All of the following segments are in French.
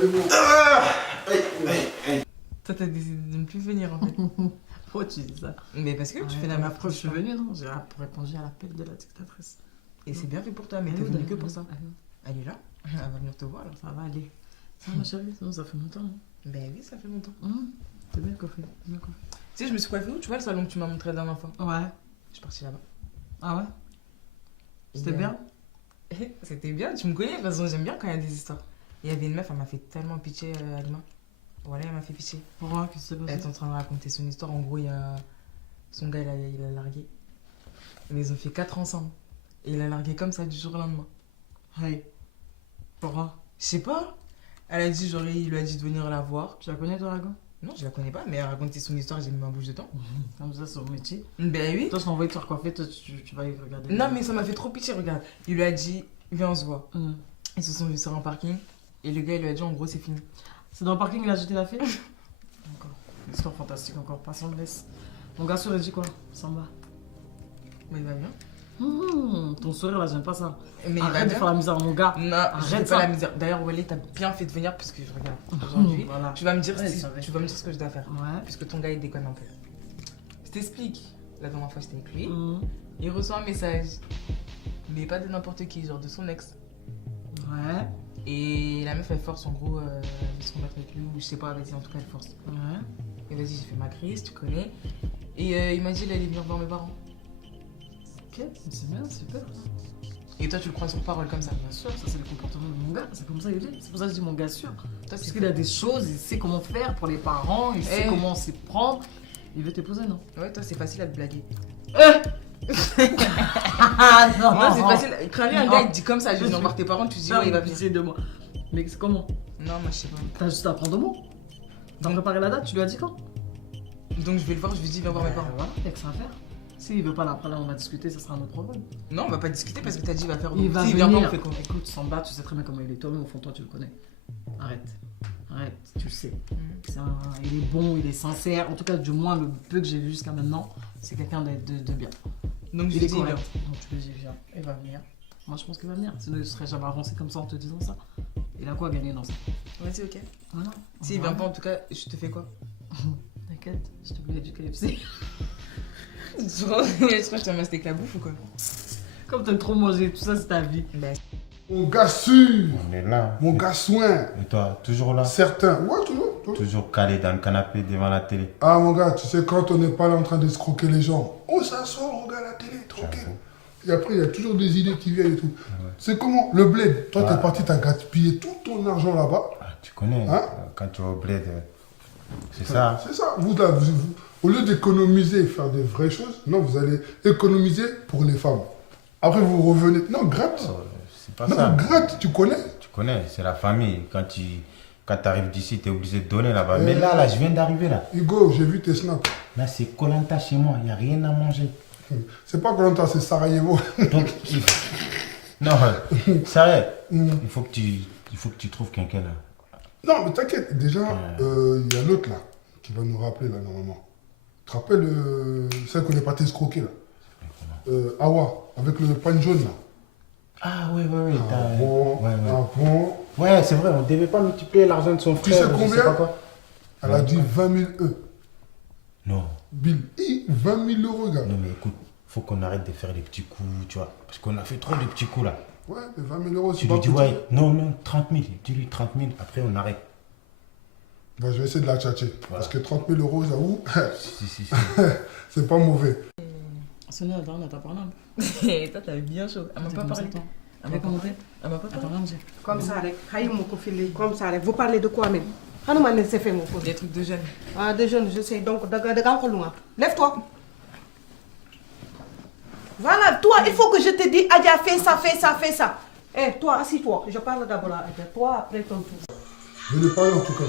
allez, bon. Toi, t'as décidé de ne plus venir en fait. Pourquoi tu dis ça? Mais parce que tu fais la ma meuf. preuve, je suis venue, non? J'ai répondu à l'appel de la dictatrice. Et c'est bien fait pour toi, mais t'es venue que pour ça. Elle est là, elle va venir te voir alors. Ça va aller. Ça, ma chérie, sinon ça fait longtemps. Hein. Ben oui, ça fait longtemps. T'es bien coiffée. Bien coiffée. Tu sais, je me suis coiffée où? Tu vois le salon que tu m'as montré la dernière fois? Ouais. Je suis partie là-bas. Ah ouais? C'était bien? C'était bien, tu me connais de toute façon, j'aime bien quand il y a des histoires. Il y avait une meuf, elle m'a fait tellement pitié, Alima. Voilà, elle m'a fait pitié. Pourquoi? Qu'est-ce qui s'est passé? Elle est en train de raconter son histoire. En gros, il y a son gars, il a largué. Mais ils ont fait 4 ensemble. Et il a largué comme ça du jour au lendemain. Hey. Pourquoi? Je sais pas. Elle a dit, genre, il lui a dit de venir la voir. Tu la connais, toi, Ragon? Non, je la connais pas, mais elle a raconté son histoire, j'ai mis ma bouche dedans. Comme ça, c'est son métier. Ben oui. Toi, je t'envoie te faire coiffer, toi, tu vas y regarder. Non, mais ça m'a fait trop pitié, regarde. Il lui a dit, viens, on se voit. Ils se sont vus sur un parking. Et le gars, il lui a dit, en gros, c'est fini. C'est dans le parking, il a jeté la fille? Encore. Histoire fantastique, encore. Passons, laisse. Mon gars sûr, il dit quoi? Samba. Mais il va bien. Ton sourire, là, j'aime pas ça. Mais arrête de faire la misère à mon gars. Non, arrête pas ça. la misère. D'ailleurs, Wally, t'as bien fait de venir parce que je regarde. Aujourd'hui, Voilà. tu vas me dire Ouais, tu vas me dire ce que je dois faire. Ouais. Puisque ton gars, il déconne un peu. Je t'explique. La dernière fois, j'étais avec lui. Il reçoit un message. Mais pas de n'importe qui, genre de son ex. Ouais. Et la meuf, elle force en gros de se remettre avec lui. Ou je sais pas, vas-y, en tout cas, elle force. Ouais. Et vas-y, j'ai fait ma crise, tu connais. Et il m'a dit, il allait venir voir mes parents. Ok, c'est bien, super. Et toi, tu le crois sur parole comme ça? Bien sûr, ça c'est le comportement de mon gars, c'est comme ça il est. C'est pour ça que je dis mon gars sûr. Toi, Parce qu'il a des choses, il sait comment faire pour les parents, il sait comment s'y prendre. Il veut t'épouser, non? Ouais, toi, c'est facile à te blaguer. Ah non, Non, c'est facile. Quand lui, un gars, il te dit comme ça, je viens voir tes parents, tu te dis, ouais, il va venir. de moi. Mais c'est comment? Non, moi, je sais pas. T'as juste à prendre au mot. T'as préparé la date, tu lui as dit quand? Donc, je vais le voir, je lui dis, viens voir mes parents. Voilà, il y a que ça à faire. S'il veut pas là, après là, on va discuter, ça sera un autre problème. Non, on va pas discuter parce que t'as dit, il va faire. Il va Si, venir. vient pas, on fait quoi? Écoute, Samba, tu sais très bien comment il est. Toi-même, au fond de toi, tu le connais. Arrête. Arrête, tu le sais. Il est bon, il est sincère. En tout cas, du moins, le peu que j'ai vu jusqu'à maintenant, c'est quelqu'un de bien. Donc, je Il lui est dis, correct. viens. Donc, tu lui dis, viens. Il va venir. Moi, je pense qu'il va venir. Sinon, il ne serait jamais avancé comme ça en te disant ça. Il a quoi à gagner dans ça? Vas-y, ok. Voilà. S'il vient pas, en tout cas, je te fais quoi? T'inquiète, je te voulais du KFC. Je crois que je te mets avec la bouffe ou quoi? Comme t'aimes trop manger, tout ça, c'est ta vie. Ben, Mon gars sûr. On est là. Mon gars soin. Et toi, toujours là? Certain. Ouais, toujours. Toujours calé dans le canapé devant la télé. Ah, mon gars, tu sais, quand on n'est pas là en train de se croquer les gens, on s'assoit, on regarde la télé, tranquille. Et après, il y a toujours des idées qui viennent et tout. Ouais. C'est comment? Le bled. Toi, Ouais. t'es parti, t'as gaspillé tout ton argent là-bas. Ah, tu connais, Hein? quand tu vas au bled, c'est ça. C'est ça. Vous, là, au lieu d'économiser et faire des vraies choses, non, vous allez économiser pour les femmes. Après, vous revenez. Non, gratte. C'est pas Non, ça. gratte, tu connais? Tu connais, c'est la famille. Quand tu arrives d'ici, tu es obligé de donner là-bas. Mais là, je viens d'arriver là. Hugo, j'ai vu tes snaps. Là, c'est Koh-Lanta chez moi, il n'y a rien à manger. C'est pas Koh-Lanta, c'est Sarajevo. Donc, non, sérieux, il faut que tu trouves quelqu'un là. Non, mais t'inquiète, déjà, il y a l'autre là, qui va nous rappeler là, normalement. Tu te rappelles celle qu'on est parti escroquer là? Awa, avec le pain jaune là. Ah oui, oui, oui. Ah bon, ouais, ouais. ah bon. Ouais, c'est vrai, on ne devait pas multiplier l'argent de son Tu frère. sais je combien? pas quoi. Elle a dit 20 000 E. Non. Bill, 20 000 euros, gars. Non, mais écoute, faut qu'on arrête de faire des petits coups, tu vois. Parce qu'on a fait trop de petits coups là. Ouais, mais 20 000 euros, Tu c'est pas lui dis, petit. ouais, non, 30 000. Dis-lui 30 000, après on arrête. Bah, je vais essayer de la tchatcher. Voilà. Parce que 30 000 euros, j'avoue, Si. c'est pas mauvais. Sonia, attends, on t'a parlé un peu. Et toi, t'as bien chaud. Elle m'a pas parlé. Elle m'a commenté. Elle m'a pas parlé. Attends, dire. Comme ça, avec comme ça, avec. Vous parlez de quoi même? Hanuman s'est fait mon faux. Des trucs de jeunes. Ah, des jeunes, je sais. Donc, de grands loin. Lève-toi. Voilà, toi, il faut que je te dise, Adia, fais ça, fais ça, fais ça. Eh, toi, assis-toi. Je parle d'abord à Adia. Toi, après ton tour. Je lui parle en tout cas.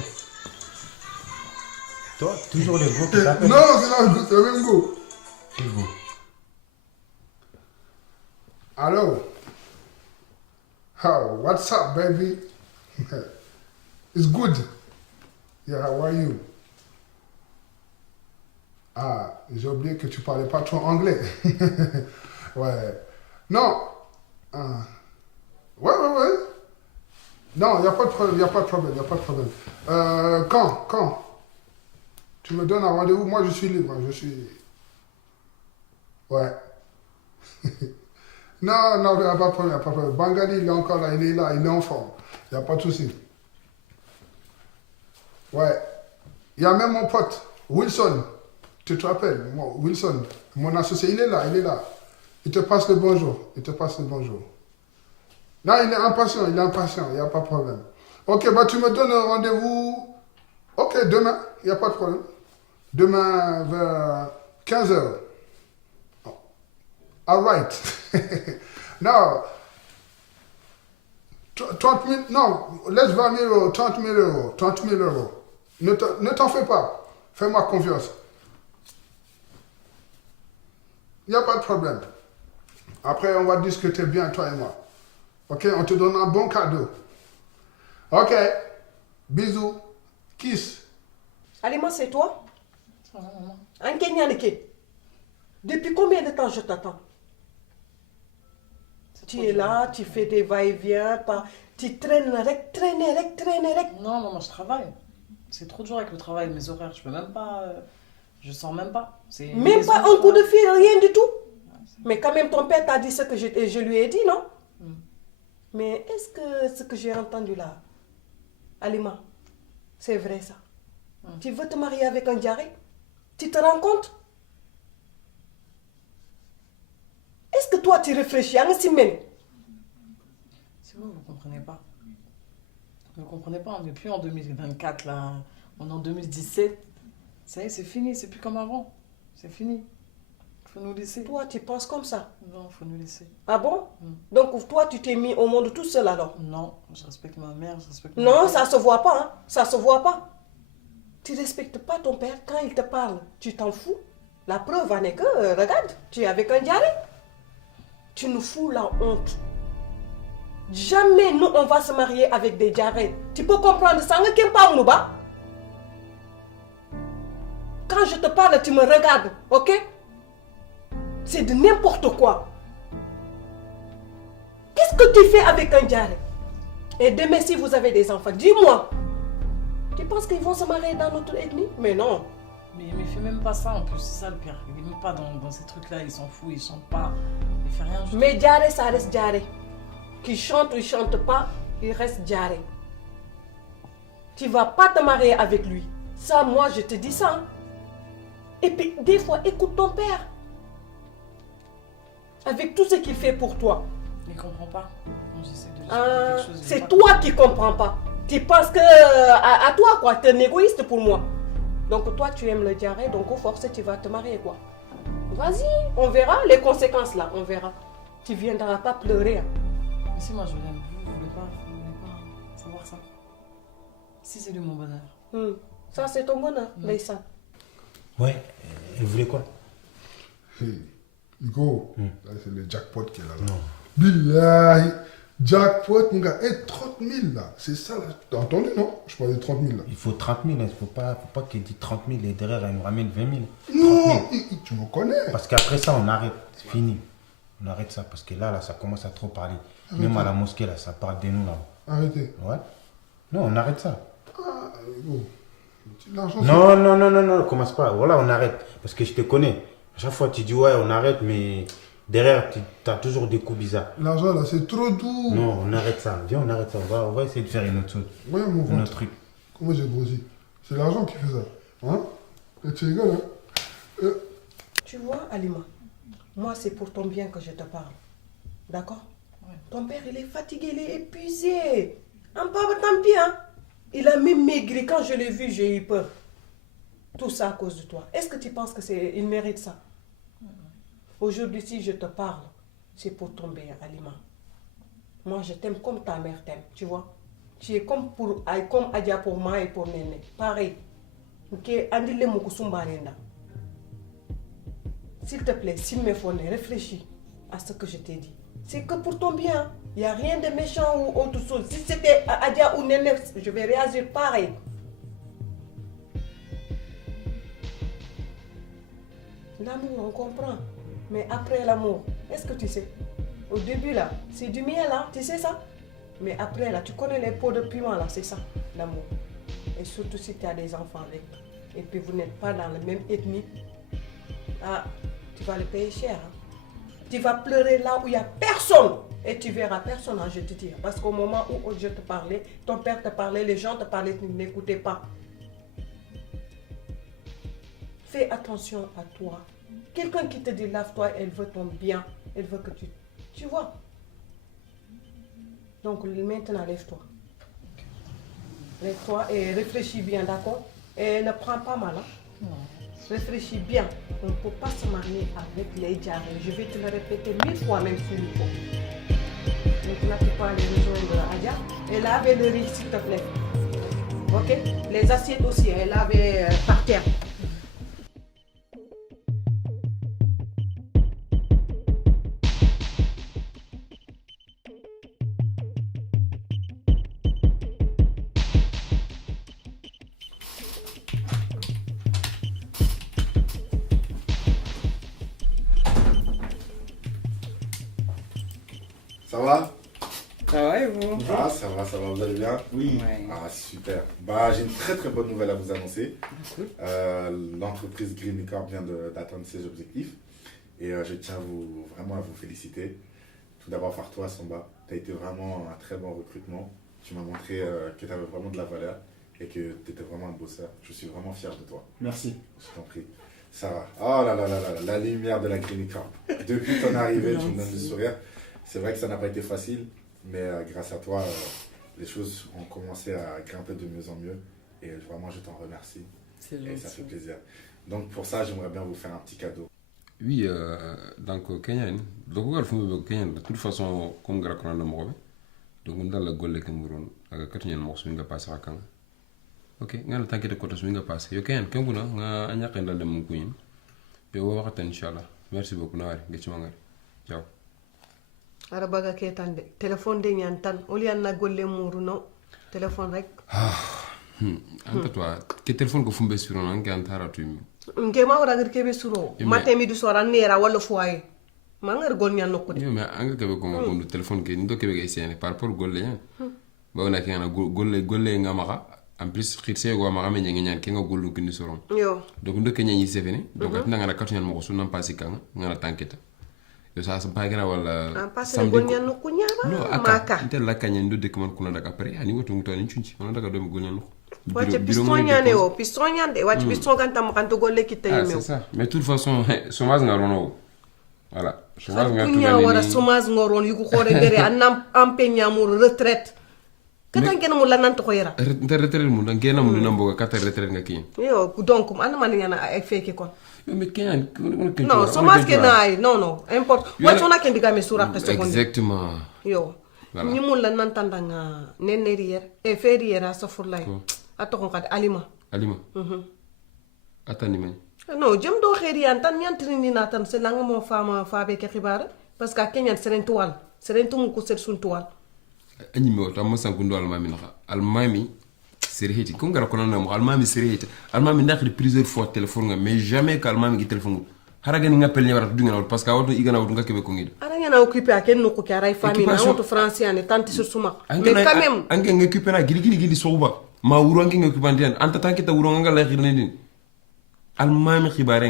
Toi, toujours les gros qui Non, t'appellent. c'est le même go. Quel go? Hello. How? What's up, baby? It's good. Yeah, how are you? Ah, j'ai oublié que tu parlais pas trop anglais. Ouais. Non. Ah. Ouais. Non, il n'y a pas de problème, il n'y a pas de problème, il n'y a pas de problème. Quand tu me donnes un rendez-vous, moi je suis libre, je suis... Ouais. Non, il n'y a pas de problème, il n'y a pas de problème. Bangali, il est encore là, il est en forme. Il n'y a pas de souci. Ouais. Il y a même mon pote, Wilson. Tu te rappelles, moi, Wilson, mon associé, il est là, il est là. Il te passe le bonjour, il te passe le bonjour. Non, il est impatient, il n'y a pas de problème. Ok, bah tu me donnes un rendez-vous. Ok, demain, il n'y a pas de problème. Demain vers 15h. All right. Non. 30 000, non, laisse 20 000 euros, 30 000 euros, 30 000 euros. Ne t'en fais pas. Fais-moi confiance. Il n'y a pas de problème. Après, on va discuter bien, toi et moi. Ok, on te donne un bon cadeau. Ok. Bisous. Kiss. Alima, c'est toi? Ça va, maman. En Kenya, depuis combien de temps je t'attends? Tu es là, tu fais des va-et-vient, tu traînes, traîner. Non, maman, je travaille. C'est trop dur avec le travail, mes horaires. Je peux même pas. Je sors même pas. Même pas un coup de fil, rien du tout. Mais quand même, ton père t'a dit ce que je lui ai dit, non? Mais est-ce que ce que j'ai entendu là, Alima, c'est vrai ça? Tu veux te marier avec un diarrhée? Tu te rends compte? Est-ce que toi tu réfléchis à une semaine? C'est vous comprenez pas. Vous comprenez pas, on n'est plus en 2024 là. On est en 2017. Ça y est, c'est fini, c'est plus comme avant. C'est fini. Faut nous laisser. Toi, tu penses comme ça? Non, faut nous laisser. Ah bon? Donc toi, tu t'es mis au monde tout seul alors? Non, je respecte ma mère, je respecte Non, ça se voit pas, hein? Ça se voit pas. Tu respectes pas ton père quand il te parle. Tu t'en fous. La preuve en est que, regarde, tu es avec un diarrhée. Tu nous fous la honte. Jamais nous, on va se marier avec des diarrhées. Tu peux comprendre ça? Quand je te parle, tu me regardes, ok? C'est de n'importe quoi. Qu'est-ce que tu fais avec un diarrhée? Et demain, si vous avez des enfants, dis-moi. Tu penses qu'ils vont se marier dans notre ethnie? Mais non. Mais il ne fait même pas ça en plus, c'est ça le pire. Il n'est même pas dans ces trucs-là, il s'en fout, il chante pas, il fait rien. Mais diarrhée, ça reste diarrhée. Qu'il chante ou il chante pas, il reste diarrhée. Tu vas pas te marier avec lui. Ça, moi, je te dis ça. Hein. Et puis, des fois, écoute ton père. Avec tout ce qu'il fait pour toi. Il comprend pas. Quand j'essaie de lui expliquer quelque chose, c'est toi qui comprends pas. Tu penses que à toi, quoi. Tu es un égoïste pour moi. Donc, toi, tu aimes le diarrhée, donc au force, tu vas te marier, quoi. Vas-y, on verra les conséquences, là. On verra. Tu viendras pas pleurer. Hein. Mais si moi, je l'aime, vous voulez pas savoir ça. Si c'est lui mon bonheur. Ça, c'est ton bonheur, Leïsan. Ouais, elle voulait quoi? Hey, Hugo, là, c'est le jackpot qui est là. Non. Billahi, jackpot, mon gars. 30 000 là, c'est ça là. T'as entendu, non? Je parlais de 30 000 là. Il faut 30 000, il ne faut pas qu'elle dise 30 000 et derrière elle me ramène 20 000. Non, tu me connais. Parce qu'après ça, on arrête, c'est fini. On arrête ça parce que là, ça commence à trop parler. Même à la mosquée, là, ça parle de nous là. Arrêtez. Ouais. Non, on arrête ça. Ah, Hugo. Non, commence pas. Voilà, on arrête. Parce que je te connais. À chaque fois, tu dis ouais, on arrête, mais derrière, tu as toujours des coups bizarres. L'argent là, c'est trop doux. Non, on arrête ça. Viens, on arrête ça. On va essayer de faire une autre chose. Ouais, mon un autre truc. Comment j'ai grossi? C'est l'argent qui fait ça. Hein? Et tu rigoles, hein? Tu vois, Alima, moi, c'est pour ton bien que je te parle. D'accord? Ouais. Ton père, il est fatigué, il est épuisé. En parle, tant pis, hein? Il a même maigri. Quand je l'ai vu, j'ai eu peur. Tout ça à cause de toi. Est-ce que tu penses que il mérite ça? Aujourd'hui, si je te parle, c'est pour ton bien, Alima. Moi, je t'aime comme ta mère t'aime, tu vois. Tu es comme Adia pour moi et pour Néné. Pareil. S'il te plaît, s'il me faut, réfléchis à ce que je t'ai dit. C'est que pour ton bien. Il n'y a rien de méchant ou autre chose. Si c'était Adia ou Néné, je vais réagir pareil. L'amour, on comprend. Mais après l'amour, est-ce que tu sais? Au début là, c'est du miel là, tu sais ça? Mais après, là, tu connais les pots de piment, là, c'est ça, l'amour. Et surtout si tu as des enfants avec. Et puis vous n'êtes pas dans la même ethnie. Ah, tu vas le payer cher. Hein. Tu vas pleurer là où il n'y a personne. Et tu verras personne, hein, je te dis. Parce qu'au moment où je te parlais, ton père te parlait, les gens te parlaient, tu n'écoutais pas. Fais attention à toi. Quelqu'un qui te dit lave-toi, elle veut ton bien. Elle veut que tu vois. Donc maintenant, lève-toi. Lève-toi et réfléchis bien, d'accord? Et ne prends pas mal. Hein? Non. Réfléchis bien. On ne peut pas se marier avec les diarrhées. Je vais te le répéter 1000 fois même s'il le faut. Maintenant, tu peux aller rejoindre Adia et laver le riz, s'il te plaît. Ok? Les assiettes aussi, et laver par terre. Ça va? Ça va et vous? Ah, ça va, vous allez bien? Oui. Ouais. Ah, super. Bah, j'ai une très bonne nouvelle à vous annoncer. L'entreprise Green Corp vient d'atteindre ses objectifs et je tiens vraiment à vous féliciter. Tout d'abord, par toi, Samba, tu as été vraiment un très bon recrutement. Tu m'as montré que tu avais vraiment de la valeur et que tu étais vraiment un bosseur. Je suis vraiment fier de toi. Merci. Je t'en prie. Sarah, oh là là là là, la lumière de la Green Corp. Depuis ton arrivée, tu me donnes le sourire. C'est vrai que ça n'a pas été facile, mais grâce à toi, les choses ont commencé à grimper de mieux en mieux. Et vraiment, je t'en remercie. C'est Et ça fait gentil. plaisir. Donc pour ça, j'aimerais bien vous faire un petit cadeau. Oui, donc Kenyan. Donc on va Kenyan. De toute façon, comme grâce à nous, donc on a le goal que nous avons. Avec quatre ans, nous sommes passés à Kang. Ok, on a le temps que nous sommes passés. Yo Kenyan, quand vous n'avez un yakin dans le monde, yo on va attendre Inch'Allah. Merci beaucoup, Nawari. Gachimangari. Ciao. Ara baga ke tan de téléphone de ñaan tan au lieu na golle muru no téléphone rek Anta toi, quel téléphone que fumbe sur un an qui tu nge ma wara gir kebe suro matin mi du sora nera wala foyer ma ngar gol ñaan nokku de yo mais anga kebe ko mo téléphone ke ndo kebe essayé par rapport golle yan ba wona ki ngana golle nga maka en plus xirse go maka me ñangi ñaan ke nga gollu ki ni soron yo donc ndo ke ñangi sefene donc atna ngana katu ñaan mo sunna pasi kan ngana tanketa yo sa pa gara wala passé gol ñaan nokku ñaaba no aka intel la kanya ndo de man kuna daga après ani wotu muto ni chunchi on daga do mi gol ñaan nokku wacce piston ñaane o piston ñande wacce piston kan tam kan to golle ki tay ah, mew c'est ça mais de toute façon chômage nga rono voilà chômage nga kunya wara chômage ngoron yugo xore bere anam ampeña mo retraite katan ken mo la nan to yera nta retraite mu da ngena mu na mboga kata retraite nga ki yo donc an man ñana ay feke kon mais kenyan non chômage ke nay non importe wacce ona ken diga me sura peste kon exactement yo Voilà. ni mun la nan tandanga nenerier e feriera safurlay atoko kat alima atani man no jëm do xéri yan tan ñantri ni na tan se la nga mo fama faabe ke xibaar parce que kenyan seren tuwal seren tumu ko ser sun tuwal ani me wata mo sankundo almami na almami serihiti ko ngara kono mo almami serihiti almami ndakri plusieurs fois téléphone nga mais jamais que almami gi téléphone haragani ngapel ni warata dunga parce que awto igana wutu ngakebe ko ngida ara ñana occupé a ken no ko kara famille na auto français ane tanti sur suma mais quand même ange ngakube na gili soba ma wuro ange ngakube ndien anta tankita wuro nga la xirne din almami xibare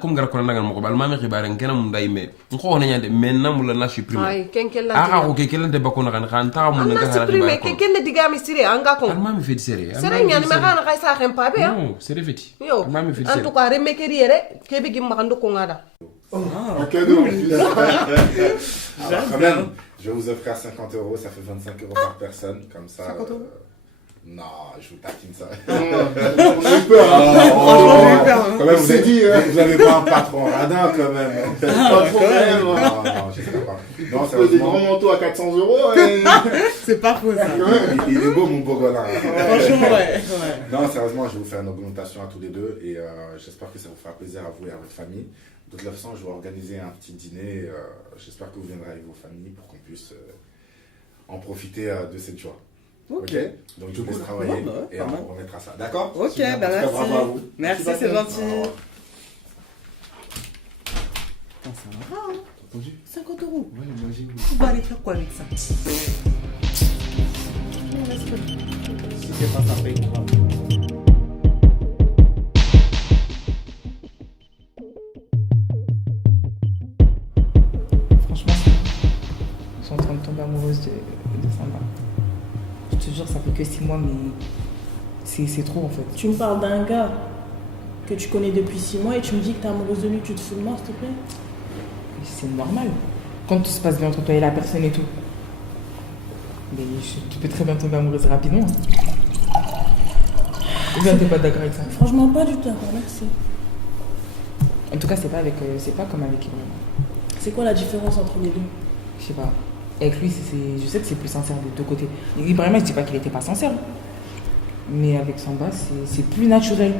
comme ngara ko nangal mako almami xibare ngena mu nday me ko na ñande mais namula na supprimer ay kenkel la ah ok kelante bakona kan kan ta mu nga na xara supprimer kenkel ne digami sire anga ko almami fait série sere ñani me xana xay sa xem pa be non c'est refeti yo almami fait en série tout cas remekeriere kebe gim makando ko ngada Un cadeau en plus. Alors, quand même, je vais vous offrir 50 €, ça fait 25 € par personne, comme ça. 50 €? Non, je vous taquine ça. On a eu peur, hein. Franchement, j'ai eu peur, hein. Quand même, C'est dit, hein. vous n'avez pas un patron radin, quand même. Pas trop même. Non, j'espère pas. Non, Des sérieusement, grands manteaux à 400 €. Et... C'est pas faux ça. il est beau, mon beau golin. Franchement, ouais. Non, sérieusement, je vais vous faire une augmentation à tous les deux et j'espère que ça vous fera plaisir à vous et à votre famille. De toute façon, je vais organiser un petit dîner. J'espère que vous viendrez avec vos familles pour qu'on puisse en profiter de cette joie. Ok. Donc, je vous laisse travailler et on remettra ça. D'accord? Ok, Super. bah En tout cas, merci. bravo à vous. Merci, Baptiste. c'est gentil. Au revoir. Putain, ça va, hein. Entendu? 50 €. Ouais, imagine. Tu vas aller faire quoi avec ça? sais pas, ça peut être grave. Franchement, je suis en train de tomber amoureuse de Samba. Je te jure, ça fait que 6 mois, mais c'est trop en fait. Tu me parles d'un gars que tu connais depuis 6 mois et tu me dis que t'es amoureuse de lui, tu te fous de moi, s'il te plaît? C'est normal. Quand tout se passe bien entre toi et la personne et tout. Mais tu peux très bien tomber amoureuse rapidement. Ou bien t'es pas d'accord avec ça? Franchement, pas du tout d'accord, merci. En tout cas, c'est pas comme avec Ibrahim. C'est quoi la différence entre les deux? Je sais pas. Avec lui, je sais que c'est plus sincère des deux côtés. Ibrahim, je dis pas qu'il était pas sincère. Mais avec Samba, c'est plus naturel.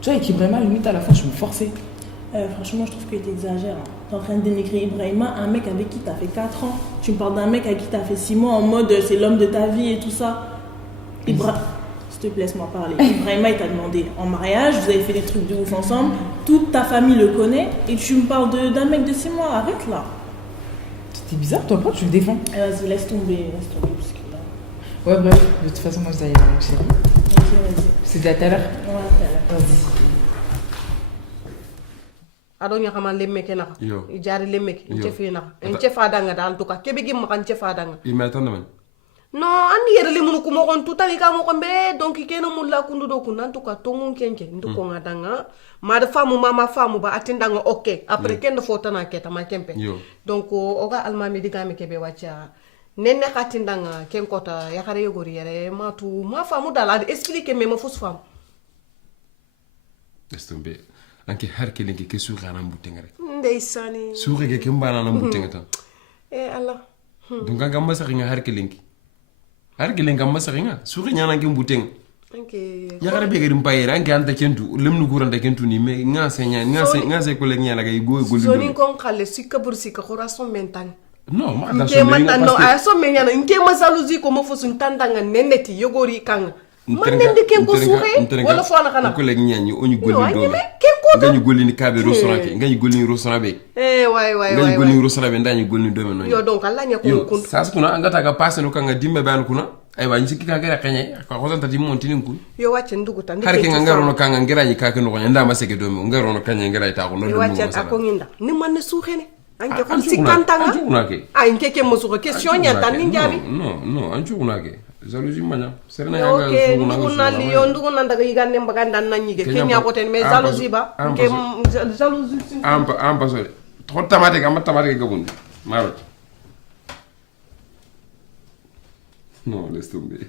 Tu vois, avec Ibrahima, limite à la fin, je me forçais. Franchement, je trouve que tu exagères. Tu es en train de dénigrer Ibrahima, un mec avec qui tu as fait 4 ans. Tu me parles d'un mec avec qui tu as fait 6 mois en mode c'est l'homme de ta vie et tout ça. S'il te plaît, laisse-moi parler. Ibrahima, il t'a demandé en mariage, vous avez fait des trucs de ouf ensemble, toute ta famille le connaît et tu me parles d'un mec de 6 mois. Arrête là. C'était bizarre, toi, pourquoi tu le défends? Vas-y, laisse tomber. Parce que là... Ouais, bref, de toute façon, moi je dois y aller, mon chéri. Ok, vas-y. C'est déjà tout à l'heure? Ouais, tout à l'heure. Vas-y. Ado nya kama lemmeke na Yo. ijari lemmeke Yo. nche fe na nche fa danga dal to ka kebe gi ma nche fa danga Il m'attend demain. no andi yere le munu kumo kon tutali ka mo kon be donc ikeno mulla kundu do kun to ka tongun kenke ndu ko ngadanga ma da famu mama famu ba atindanga ok après kendo fota na keta ma kempe Yo. donc oga almami digame kebe wacha nenne katindanga ken kota yakare yogori yere ma tu ma famu dala expliquer me ma fus fam Laisse tomber. Anke har kelenke ke suuri ana mbutenga rek. ndeysani Suuri ke mbana na mbutenga tan. Allah Donc anga masa ringa har kelenke. Har kelenke masa ringa. Suuri nyana ke mbutenga. okay Ya gara be garim bayira anke anta kentu lemnu guranda kentu ni me nga senya nga se ko le nyana ga go go Soni kon kale sika bur sika khorason mentang. Non, ma da Nke mata no a so menyana nke masaluzi ko mo fosun tandanga neneti yogori kanga. Man nendi ken ko suhe wala fona kana. Ko le nyani oni golli No, do. anyeme ken ko do. Ngani golli ni kabe restaurant ke ngani golli ni restaurant be. Way. Ngani golli ni restaurant be ndani golli do men no. Yo donc alla nya ko Yo, kun. sasa kuna angata ka passe no kanga dimbe ban kuna. Ay wa nyiki ka gara kanya ka ko tanta di montini kun. Yo wache ndugu tande. Har ke ngaro no kanga ngira ni ka ke no nyanda ma seke do mi ngaro no kanya ngira ita ko no Yo do wache mo sala. akonginda. Ni manne suhe ne. Anke kon Anju sikantanga. una ke. Ay nke ke mo suhe question nya tan ninjabi. Non, anju una ke. Jalousie manya. Serena Yo yanga ke su na ndugu na li yo ndugu na daga yigande mbaganda na nyige kenya ko ten mais jalousie ba. Nke jalousie. Ampa so. Trop tamate ka matamate ke gabundi. Maro. Non, laisse tomber.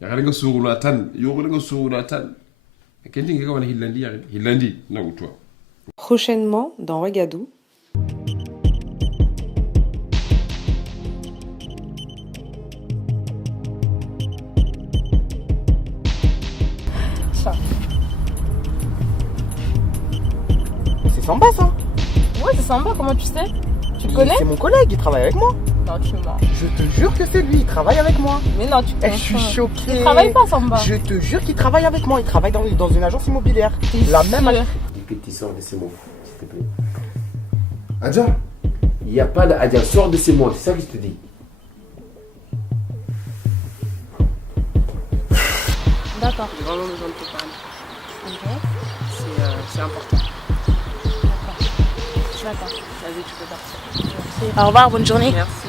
Ya gara nga sugula tan, yo gara nga sugula tan. Kenti nga wana Hillandi na utwa. Prochainement dans Ouagadougou. C'est Samba ça. Ouais, c'est Samba, comment tu sais? Tu le connais? C'est mon collègue, il travaille avec moi. Non, tu mens. Je te jure que c'est lui, il travaille avec moi. Mais non, tu Eh, je suis choquée. Il travaille pas, Samba. Je te jure qu'il travaille avec moi, il travaille dans une agence immobilière. La même agence. Que tu sors de ces mots, s'il te plaît. Adja, il n'y a pas d'Adja, sors de ces mots, c'est ça que je te dis. D'accord. J'ai vraiment besoin de te parler. Ok. C'est important. D'accord. Vas-y, tu peux partir. Au revoir, bonne journée. Merci.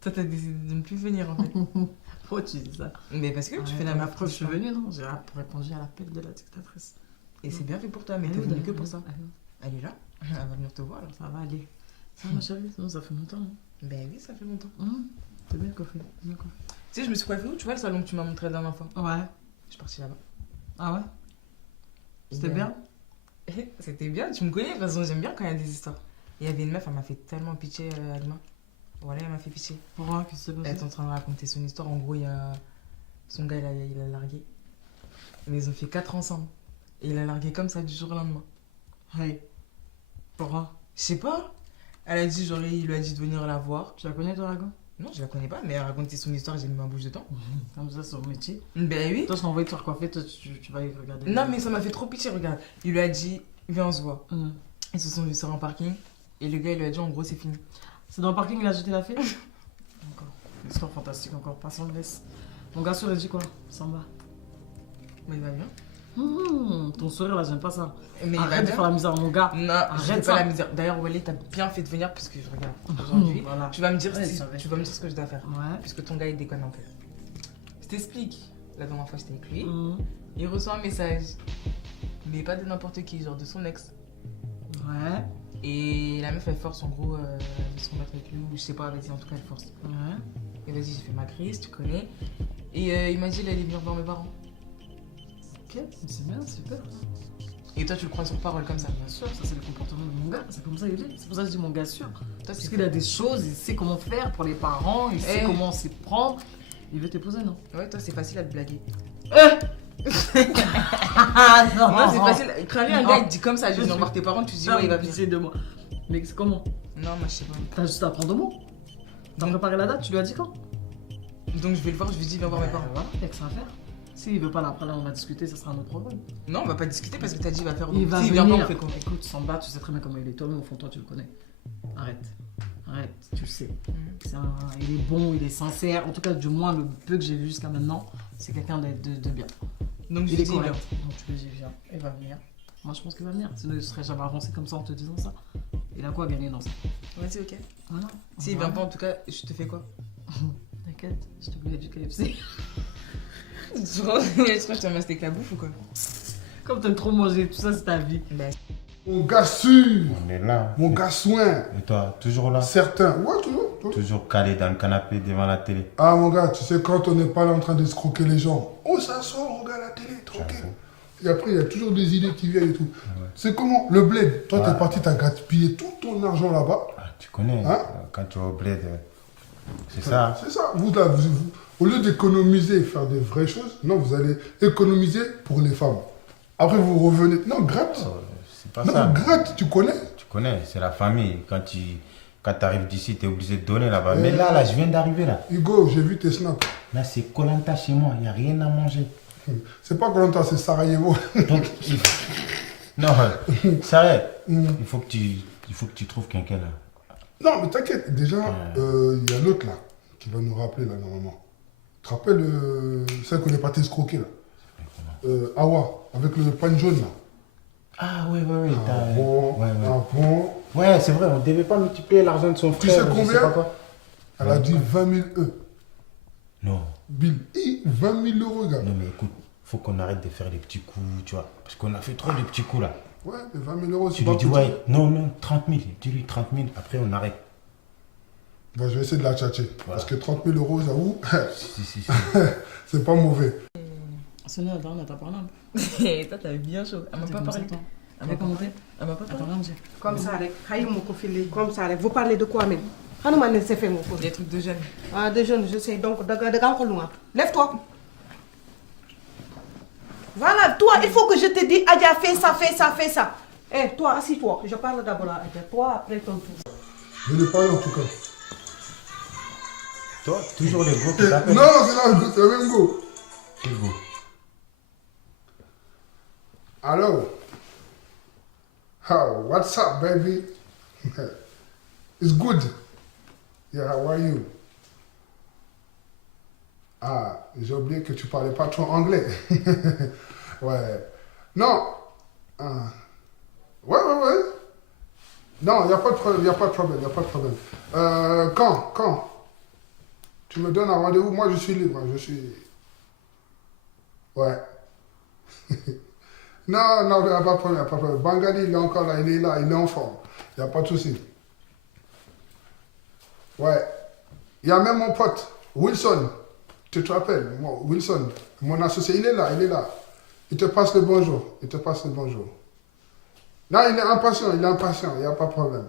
Toi, t'as décidé de ne plus venir en fait. Pourquoi tu dis ça? Mais parce que tu fais la ma meuf. preuve, je suis venue, non? J'ai répondu à l'appel de la dictatrice. Et c'est bien fait pour toi, mais t'es venue que pour ça. Elle est là, elle va venir te voir alors. Ça va aller. Ça va, ma chérie, sinon ça fait longtemps. Hein. Ben oui, ça fait longtemps. T'es bien coiffée. Bien coiffée. Tu sais, je me suis coiffée où? Tu vois le salon que tu m'as montré la dernière fois? Ouais. Je suis partie là-bas. Ah ouais? C'était bien? C'était bien, tu me connais, de toute façon, j'aime bien quand il y a des histoires. Il y avait une meuf, elle m'a fait tellement pitié, Alma. Voilà, elle m'a fait pitié. Pourquoi? Qu'est-ce qui s'est passé? Elle est en train de raconter son histoire. En gros, il y a... son gars, il a largué. Mais ils ont fait 4 ensemble. Et il a largué comme ça du jour au lendemain. Hey. Pourquoi? Je sais pas. Elle a dit, genre, il lui a dit de venir la voir. Tu la connais, toi, Ragon? Non, je la connais pas, mais elle a raconté son histoire, j'ai mis ma bouche dedans. Comme ça, c'est son métier. Ben oui. Toi, je t'ai envoyé te faire coiffer, toi, tu vas y regarder. Non, mais ça m'a fait trop pitié, regarde. Il lui a dit, viens, on se voit. Ils se sont vus sur un parking. Et le gars, il lui a dit, en gros, c'est fini. C'est dans le parking, il a jeté la fille? Encore. Histoire fantastique, encore. Passons, on laisse. Mon gars, il a dit quoi? Samba. Mais il va bien. Ton sourire, là, j'aime pas ça. Mais arrête de faire la misère, mon gars. Non, arrête pas la misère. D'ailleurs, Walid, t'as bien fait de venir parce que je regarde aujourd'hui. Voilà. Tu vas me dire Ouais, tu vas me dire ce que je dois faire. Ouais. Puisque ton gars, il déconne un peu. Je t'explique. La dernière fois, j'étais avec lui. Il reçoit un message. Mais pas de n'importe qui, genre de son ex. Ouais. Et la meuf, elle force en gros de se remettre avec lui, ou je sais pas, vas-y, en tout cas, elle force. Ouais. Et vas-y, j'ai fait ma crise, tu connais. Et il m'a dit, il allait venir voir mes parents. Ok, c'est bien, super. Et toi, tu le crois sur parole comme ça? Bien sûr, ça c'est le comportement de mon gars, c'est comme ça il est. C'est pour ça que je dis mon gars sûr. Parce c'est qu'il a des choses, il sait comment faire pour les parents, il sait comment s'y prendre. Il veut t'épouser, non? Ouais, toi, c'est facile à te blaguer. Non, c'est facile. Quand un gars il te dit comme ça, je viens voir tes parents, tu te dis ouais, il va venir. de moi. Mais c'est comment? Non, moi je sais pas. T'as juste à prendre au mot. T'as préparé la date, tu lui as dit quand? Donc je vais le voir, je lui dis viens voir mes parents. Voilà, y'a que ça à faire. S'il veut pas l'après là, on va discuter, ça sera un autre problème. Non, on va pas discuter parce que t'as dit il va faire. Il va si venir. Vient pas, on fait quoi? Écoute, Samba, tu sais très bien comment il est. Toi-même, au fond, toi, tu le connais. Arrête. Arrête, tu le sais. Il est bon, il est sincère. En tout cas, du moins, le peu que j'ai vu jusqu'à maintenant, c'est quelqu'un de bien. Donc il je est dis correct. Donc tu lui dis viens, il va venir. Moi, je pense qu'il va venir. Sinon, il ne serait jamais avancé comme ça en te disant ça. Il a quoi à gagner dans ça? Vas-y, ok. Voilà. S'il vient pas, en tout cas, je te fais quoi? T'inquiète, je te voulais du KFC. Je crois que tu vas masser avec la bouffe ou quoi? Comme t'aimes trop manger, tout ça, c'est ta vie. Mon gars sûr. On est là. Mon gars soin. Et toi, toujours là? Certain. Ouais, toujours. Toujours calé dans le canapé devant la télé. Ah, mon gars, tu sais, quand on n'est pas là en train de escroquer les gens, on s'assoit, on regarde la télé, tranquille. Et après, il y a toujours des idées qui viennent et tout. C'est comment? Le bled. Toi, t'es parti, t'as gaspillé tout ton argent là-bas. Tu connais, hein? Quand tu vas au bled, c'est ça. C'est ça. Vous, là, au lieu d'économiser et faire des vraies choses, non, vous allez économiser pour les femmes. Après, vous revenez. Non, gratte. C'est pas non, ça. Gratte, tu connais? Tu connais, c'est la famille. Quand tu arrives d'ici, tu es obligé de donner là-bas. Mais là, je viens d'arriver là. Hugo, j'ai vu tes snaps. Là, c'est Koh-Lanta chez moi. Il n'y a rien à manger. C'est pas Koh-Lanta, c'est Sarajevo. Donc, non, sérieux. Il faut que tu trouves quelqu'un là. Non, mais t'inquiète. Déjà, il y a l'autre là, qui va nous rappeler là, normalement. Tu te rappelles celle qu'on n'est pas escroqué là? Awa, avec le pain jaune là. Ah oui. Ah bon. Ouais, c'est vrai, on ne devait pas multiplier l'argent de son frère. Tu sais combien? Elle a dit 20 000 E. Non. Bill, 20 000 euros, gars. Non, mais écoute, faut qu'on arrête de faire des petits coups, tu vois. Parce qu'on a fait trop de petits coups là. Ouais, mais 20 000 euros, tu lui dis, ouais, non, 30 000. Dis-lui 30 000, après on arrête. Bon, je vais essayer de la tchatcher. Voilà. Parce que 30 000 euros, j'avoue, si. C'est pas mauvais. Sonia, on t'a parlé un peu. Et toi, t'avais bien chaud. Elle m'a pas parlé. Elle m'a commenté. Elle m'a pas parlé. Comme ça, avec. Comme ça, avec. Vous parlez de quoi même? Des trucs de jeunes. Ah, de jeunes, je sais. Donc, lève-toi. Voilà, toi, il faut que je te dise, Adia, fais ça. Eh, toi, assis-toi. Je parle d'abord à Adia. Toi, après ton tour. Je l'ai parlé en tout cas. Toi, toujours les go qui t'appellent? Non, c'est le même go. Quel go? Hello. What's up, baby? It's good. Yeah, how are you? Ah, j'ai oublié que tu parlais pas trop anglais. Ouais. Non. Ouais. Non, il n'y a pas de problème, Quand? Tu me donnes un rendez-vous, moi je suis libre, je suis... Ouais. Non, non, il n'y a pas de problème, il n'y a pas de problème. Bangali, il est encore là, il est en forme. Il n'y a pas de souci. Ouais. Il y a même mon pote, Wilson. Tu te rappelles, Wilson, mon associé, il est là, il est là. Il te passe le bonjour, il te passe le bonjour. Non, il est impatient, il n'y a pas de problème.